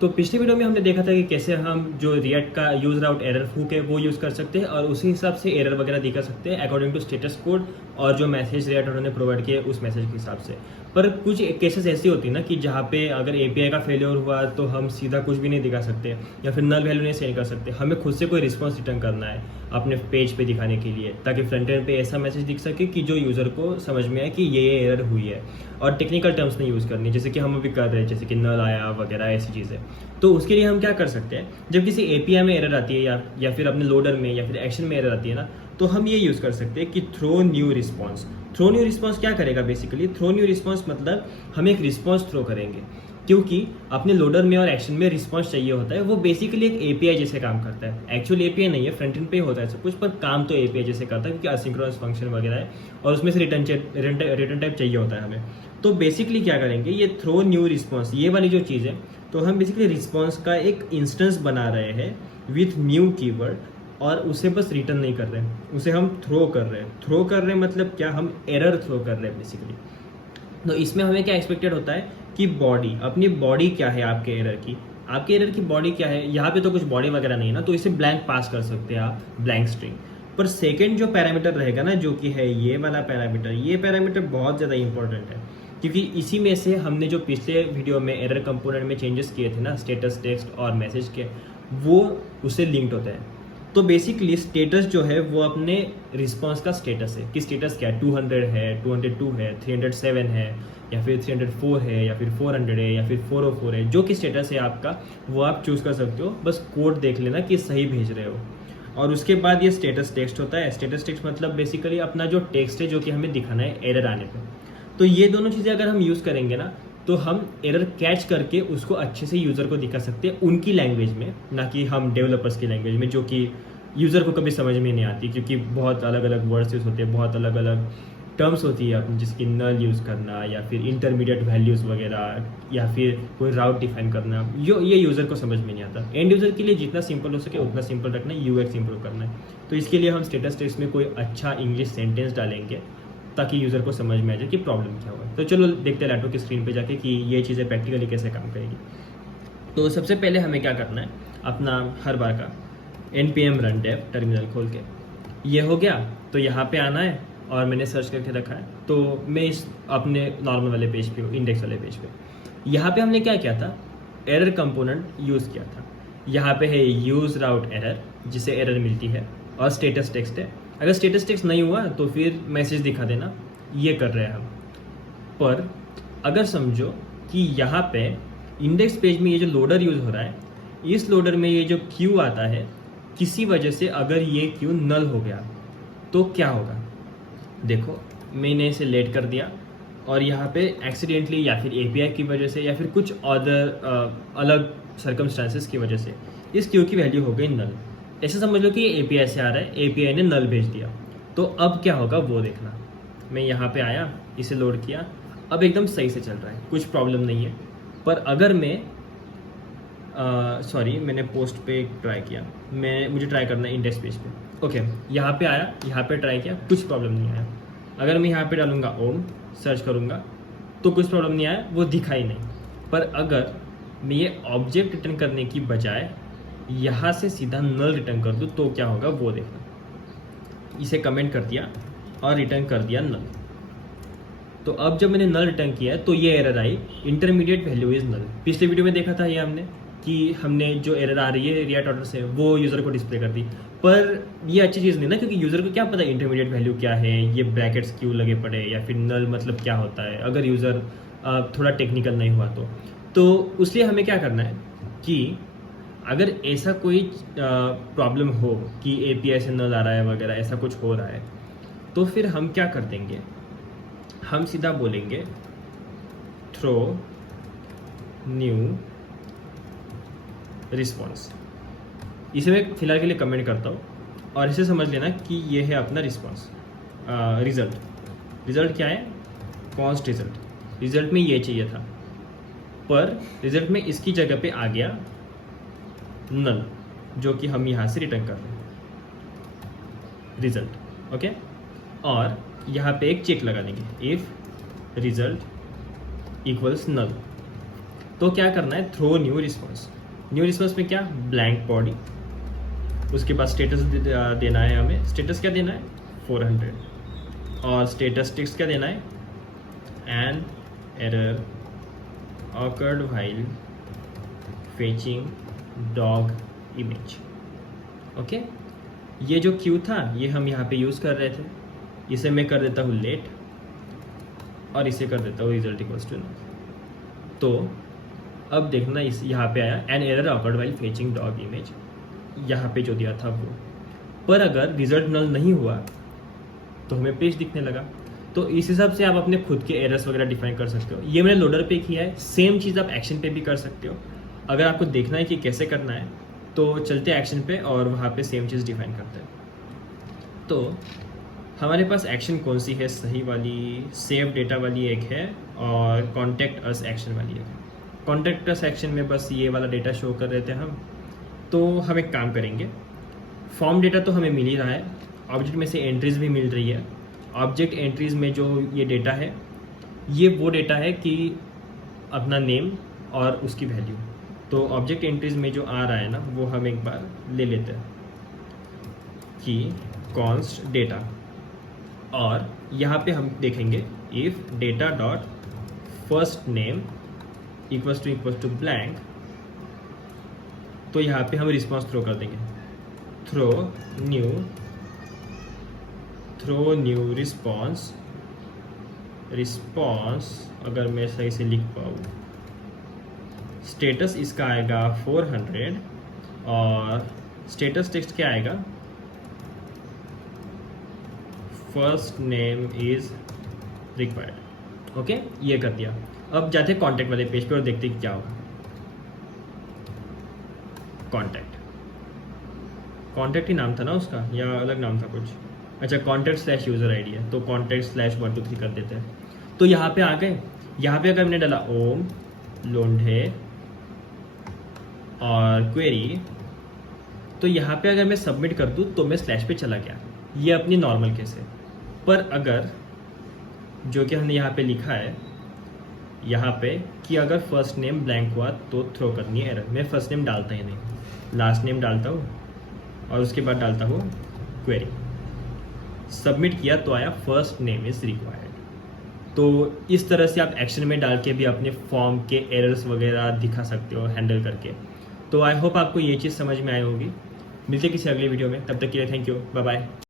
तो पिछले वीडियो में हमने देखा था कि कैसे हम जो रिएक्ट का यूज राउट एरर हुक है वो यूज़ कर सकते हैं और उसी हिसाब से एरर वगैरह दिखा सकते हैं अकॉर्डिंग टू स्टेटस कोड और जो मैसेज रिएक्ट उन्होंने प्रोवाइड किया उस मैसेज के हिसाब से। पर कुछ केसेस ऐसी होती है ना कि जहाँ पे अगर एपीआई का फेलियर हुआ तो हम सीधा कुछ भी नहीं दिखा सकते या फिर नल वैल्यू नहीं सेंड कर सकते, हमें खुद से कोई रिस्पॉन्स रिटर्न करना है अपने पेज पे दिखाने के लिए, ताकि फ्रंट एंड पे ऐसा मैसेज दिख सके कि जो यूज़र को समझ में आए कि ये एरर हुई है। और टेक्निकल टर्म्स नहीं यूज़ करनी जैसे कि हम अभी कर रहे हैं, जैसे कि नल आया वगैरह ऐसी चीज़ें। तो उसके लिए हम क्या कर सकते हैं, जब किसी एपीआई में एरर आती है या फिर अपने लोडर में या फिर एक्शन में एरर आती है ना, तो हम ये यूज़ कर सकते हैं कि throw new response. Throw new response क्या करेगा बेसिकली, थ्रो न्यू रिस्पॉन्स मतलब हम एक रिस्पॉन्स थ्रो करेंगे, क्योंकि अपने लोडर में और एक्शन में रिस्पॉन्स चाहिए होता है। वो बेसिकली एक एपीआई जैसे काम करता है, एक्चुअल एपीआई नहीं है, फ्रंट एंड पे होता है सब कुछ, पर काम तो एपीआई जैसे करता है क्योंकि असिंक्रोनस फंक्शन वगैरह है और उसमें से रिटर्न टाइप चाहिए होता है हमें। तो बेसिकली क्या करेंगे, ये थ्रो न्यू रिस्पॉन्स ये वाली जो चीज़ है, तो हम बेसिकली रिस्पॉन्स का एक इंस्टेंस बना रहे हैं विथ न्यू कीवर्ड और उसे बस रिटर्न नहीं कर रहे हैं, उसे हम थ्रो कर रहे हैं। थ्रो कर रहे हैं मतलब क्या, हम एरर थ्रो कर रहे हैं बेसिकली। तो इसमें हमें क्या एक्सपेक्टेड होता है कि बॉडी, अपनी बॉडी क्या है आपके एरर की, आपके एरर की बॉडी क्या है। यहाँ पे तो कुछ बॉडी वगैरह नहीं है ना, तो इसे ब्लैंक पास कर सकते हैं आप, ब्लैंक स्ट्रिंग। पर सेकंड जो पैरामीटर रहेगा ना, जो कि है ये वाला पैरामीटर, ये पैरामीटर बहुत ज़्यादा इंपॉर्टेंट है, क्योंकि इसी में से हमने जो पिछले वीडियो में एरर कंपोनेंट में चेंजेस किए थे ना, स्टेटस टेक्स्ट और मैसेज के, वो उससे लिंक्ड होते हैं। तो बेसिकली स्टेटस जो है वो अपने रिस्पॉन्स का स्टेटस है कि स्टेटस क्या है, 200 है, 202 है, 307 है, या फिर 304 है, या फिर 400 है, या फिर 404 है। जो कि स्टेटस है आपका वो आप चूज़ कर सकते हो, बस कोड देख लेना कि सही भेज रहे हो। और उसके बाद ये स्टेटस टेक्स्ट होता है। स्टेटस टेक्स्ट मतलब बेसिकली अपना जो टेक्स्ट है जो कि हमें दिखाना है एरर आने पर। तो ये दोनों चीज़ें अगर हम यूज़ करेंगे ना, तो हम एरर कैच करके उसको अच्छे से यूज़र को दिखा सकते हैं उनकी लैंग्वेज में, ना कि हम डेवलपर्स की लैंग्वेज में, जो कि यूज़र को कभी समझ में नहीं आती, क्योंकि बहुत अलग अलग वर्ड्स यूज़ होते हैं, बहुत अलग अलग टर्म्स होती है जिसकी नल यूज़ करना या फिर इंटरमीडिएट वैल्यूज़ वगैरह या फिर कोई राउट डिफाइन करना, जो ये यूज़र को समझ में नहीं आता। एंड यूज़र के लिए जितना सिंपल हो सके उतना सिंपल रखना है, यूएक्स इंप्रूव करना है। तो इसके लिए हम स्टेटस टेक्स्ट में कोई अच्छा इंग्लिश सेंटेंस डालेंगे ताकि यूज़र को समझ में आ जाए कि प्रॉब्लम क्या हुआ है। तो चलो देखते हैं लैपटॉप की स्क्रीन पे जाके कि ये चीज़ें प्रैक्टिकली कैसे काम करेगी। तो सबसे पहले हमें क्या करना है, अपना हर बार का npm run dev टर्मिनल खोल के, ये हो गया तो यहाँ पे आना है और मैंने सर्च करके रखा है। तो मैं इस अपने नॉर्मल वाले पेज पे हूँ, इंडेक्स वाले पेज पे। यहाँ पे हमने क्या किया था, एरर कंपोनेंट यूज़ किया था। यहाँ पे है यूज़ राउट एरर जिसे एरर मिलती है, और स्टेटस टेक्स्ट है। अगर स्टेटस टेक्स्ट नहीं हुआ तो फिर मैसेज दिखा देना, ये कर रहे हैं हम। पर अगर समझो कि यहाँ पे इंडेक्स पेज में ये जो लोडर यूज़ हो रहा है, इस लोडर में ये जो क्यू आता है, किसी वजह से अगर ये क्यू नल हो गया तो क्या होगा। देखो मैंने इसे लेट कर दिया और यहाँ पे एक्सीडेंटली या फिर एपीआई की वजह से या फिर कुछ अदर अलग सर्कमस्टांसेस की वजह से इस क्यू की वैल्यू हो गई नल। ऐसे समझ लो कि ये एपीआई से आ रहा है, एपीआई ने नल भेज दिया। तो अब क्या होगा वो देखना। मैं यहाँ पे आया, इसे लोड किया, अब एकदम सही से चल रहा है, कुछ प्रॉब्लम नहीं है। पर अगर मैं सॉरी मैंने पोस्ट पे ट्राई किया, मुझे ट्राई करना है इंडेक्स पेज पे। ओके यहाँ पे आया, यहाँ पे ट्राई किया, कुछ प्रॉब्लम नहीं आया। अगर मैं यहाँ पे डालूंगा ओम, सर्च करूँगा तो कुछ प्रॉब्लम नहीं आया, वो दिखा ही नहीं। पर अगर मैं ये ऑब्जेक्ट रिटर्न करने की बजाय यहाँ से सीधा नल रिटर्न कर दूँ तो क्या होगा वो देखना। इसे कमेंट कर दिया और रिटर्न कर दिया नल। तो अब जब मैंने नल रिटर्न किया तो ये एरर आई, इंटरमीडिएट वैल्यू इज नल। पिछले वीडियो में देखा था ये हमने कि हमने जो एरर आ रही है रिएक्ट ऑर्डर से वो यूज़र को डिस्प्ले कर दी। पर ये अच्छी चीज़ नहीं ना, क्योंकि यूज़र को क्या पता इंटरमीडिएट वैल्यू क्या है, ये ब्रैकेट्स क्यों लगे पड़े, या फिर नल मतलब क्या होता है, अगर यूज़र थोड़ा टेक्निकल नहीं हुआ तो इसलिए हमें क्या करना है कि अगर ऐसा कोई प्रॉब्लम हो कि एपीआई से नल आ रहा है वगैरह, ऐसा कुछ हो रहा है, तो फिर हम क्या कर देंगे, हम सीधा बोलेंगे थ्रो न्यू रिस्पॉन्स। इसे मैं फिलहाल के लिए कमेंट करता हूँ और इसे समझ लेना कि ये है अपना रिस्पॉन्स। रिजल्ट क्या है, कॉन्स्ट रिजल्ट। रिजल्ट में ये चाहिए था, पर रिजल्ट में इसकी जगह पे आ गया नल, जो कि हम यहाँ से रिटर्न कर रहे हैं रिजल्ट। ओके, और यहाँ पे एक चेक लगा देंगे, इफ रिजल्ट इक्वल्स नल। तो क्या करना है, throw new response. New response में क्या, ब्लैंक बॉडी, उसके बाद स्टेटस देना है हमें। स्टेटस क्या देना है, 400, और स्टेटस टेक्स्ट क्या देना है, an error awkward while fetching dog image. Okay, ये जो क्यू था ये हम यहाँ पे यूज़ कर रहे थे, इसे मैं कर देता हूँ लेट और इसे कर देता हूँ रिजल्ट इक्वल्स टू नल। तो अब देखना, इस यहाँ पे आया an error awkward while fetching dog image, यहाँ पे जो दिया था वो। पर अगर रिजल्ट नल नहीं हुआ तो हमें पेज दिखने लगा। तो इस हिसाब से आप अपने खुद के एरर्स वगैरह डिफाइन कर सकते हो। ये मैंने लोडर पे किया है, सेम चीज़ आप एक्शन पे भी कर सकते हो। अगर आपको देखना है कि कैसे करना है तो चलते हैं एक्शन पे और वहाँ पे सेम चीज़ डिफाइन करते हैं। तो हमारे पास एक्शन कौन सी है, सही वाली सेव डेटा वाली एक है और कॉन्टैक्ट अस एक्शन वाली एक है। कॉन्टैक्ट अस एक्शन में बस ये वाला डेटा शो कर रहे थे हम। तो हम एक काम करेंगे, फॉर्म डेटा तो हमें मिल ही रहा है, ऑब्जेक्ट में से एंट्रीज भी मिल रही है। ऑब्जेक्ट एंट्रीज में जो ये डेटा है ये वो डेटा है कि अपना नेम और उसकी वैल्यू। तो ऑब्जेक्ट एंट्रीज में जो आ रहा है ना वो हम एक बार ले लेते हैं कि कॉन्स्ट डेटा, और यहाँ पे हम देखेंगे if data dot first name equals to blank, तो यहाँ पे हम रिस्पॉन्स थ्रो कर देंगे, थ्रो न्यू रिस्पॉन्स अगर मैं सही से लिख पाऊँ, स्टेटस इसका आएगा 400 और स्टेटस टेक्स्ट क्या आएगा, first name is required. Okay, ये कर दिया। अब जाते हैं कॉन्टैक्ट वाले पेज पे और देखते हैं क्या होगा। कॉन्टैक्ट ही नाम था ना उसका या अलग नाम था कुछ, अच्छा कॉन्टैक्ट स्लैश यूज़र आईडी है तो कॉन्टैक्ट स्लैश 1 2 3 कर देते हैं। तो यहाँ पे आ गए, यहाँ पे अगर मैंने डाला ओम लोंढे और क्वेरी, तो यहाँ पे अगर मैं सबमिट कर दूँ तो मैं स्लैश पे चला गया, ये अपनी नॉर्मल केस है। पर अगर जो कि हमने यहाँ पे लिखा है यहाँ पे कि अगर फर्स्ट नेम ब्लैंक हुआ तो थ्रो करनी है एरर, मैं फर्स्ट नेम डालता ही नहीं, लास्ट नेम डालता हूँ और उसके बाद डालता हूँ क्वेरी। सबमिट किया तो आया फर्स्ट नेम इज़ रिक्वायर्ड। तो इस तरह से आप एक्शन में डाल के भी अपने फॉर्म के एरर्स वगैरह दिखा सकते हो हैंडल करके। तो आई होप आपको ये चीज़ समझ में आई होगी। मिलते किसी अगले वीडियो में, तब तक के लिए थैंक यू, बाय बाय।